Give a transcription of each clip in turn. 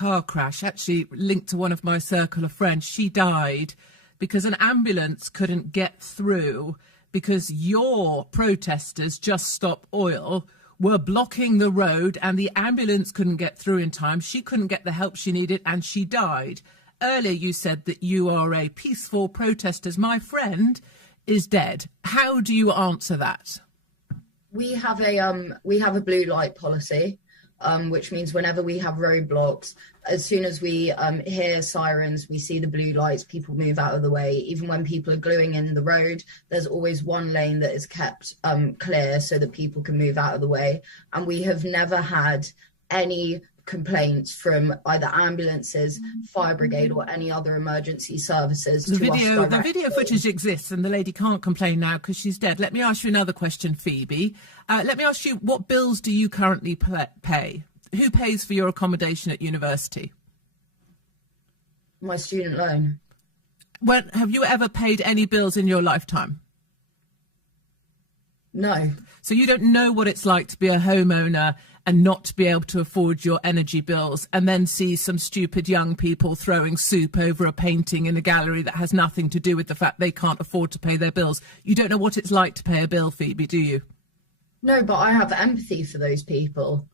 car crash, actually linked to one of my circle of friends. She died because an ambulance couldn't get through because your protesters, Just Stop Oil, were blocking the road and the ambulance couldn't get through in time. She couldn't get the help she needed and she died. Earlier you said that you are a peaceful protester. My friend is dead. How do you answer that? We have a blue light policy, which means whenever we have roadblocks, as soon as we hear sirens, we see the blue lights, people move out of the way. Even when people are gluing in the road, there's always one lane that is kept clear so that people can move out of the way. And we have never had any complaints from either ambulances, fire brigade or any other emergency services. The video footage exists and the lady can't complain now because she's dead. Let me ask you another question, Phoebe. Let me ask you, what bills do you currently pay? Who pays for your accommodation at university? My student loan. Have you ever paid any bills in your lifetime? No. So you don't know what it's like to be a homeowner and not be able to afford your energy bills and then see some stupid young people throwing soup over a painting in a gallery that has nothing to do with the fact they can't afford to pay their bills. You don't know what it's like to pay a bill, Phoebe, do you? No, but I have empathy for those people.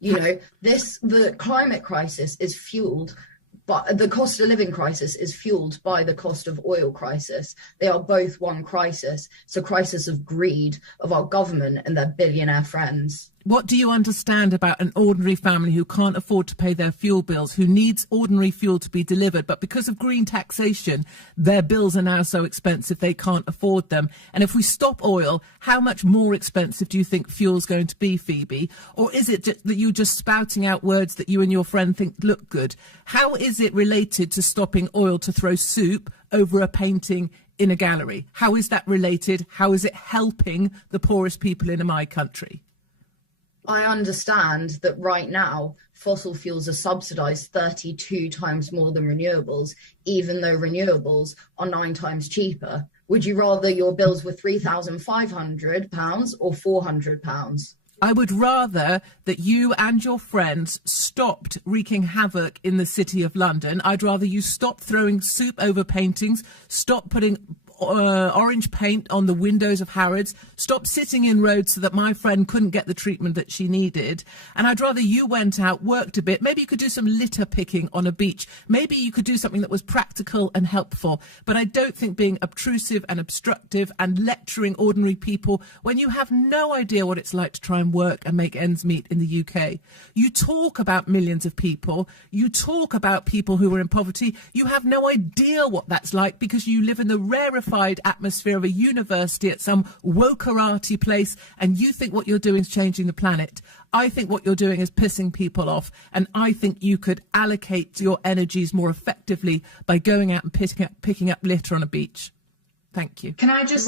You know, the climate crisis is fueled, but the cost of living crisis is fueled by the cost of oil crisis. They are both one crisis. It's a crisis of greed of our government and their billionaire friends. What do you understand about an ordinary family who can't afford to pay their fuel bills, who needs ordinary fuel to be delivered, but because of green taxation, their bills are now so expensive they can't afford them? And if we stop oil, how much more expensive do you think fuel's going to be, Phoebe? Or is it that you're just spouting out words that you and your friend think look good? How is it related to stopping oil to throw soup over a painting in a gallery? How is that related? How is it helping the poorest people in my country? I understand that right now fossil fuels are subsidised 32 times more than renewables, even though renewables are 9 times cheaper. Would you rather your bills were £3,500 or £400? I would rather that you and your friends stopped wreaking havoc in the City of London. I'd rather you stop throwing soup over paintings, stop putting orange paint on the windows of Harrods, stop sitting in roads so that my friend couldn't get the treatment that she needed. And I'd rather you went out, worked a bit. Maybe you could do some litter picking on a beach. Maybe you could do something that was practical and helpful. But I don't think being obtrusive and obstructive and lecturing ordinary people when you have no idea what it's like to try and work and make ends meet in the UK. You talk about millions of people. You talk about people who are in poverty. You have no idea what that's like because you live in the rarefied atmosphere of a university at some wokerati place, and you think what you're doing is changing the planet. I think what you're doing is pissing people off, and I think you could allocate your energies more effectively by going out and picking up litter on a beach. Thank you. Can I just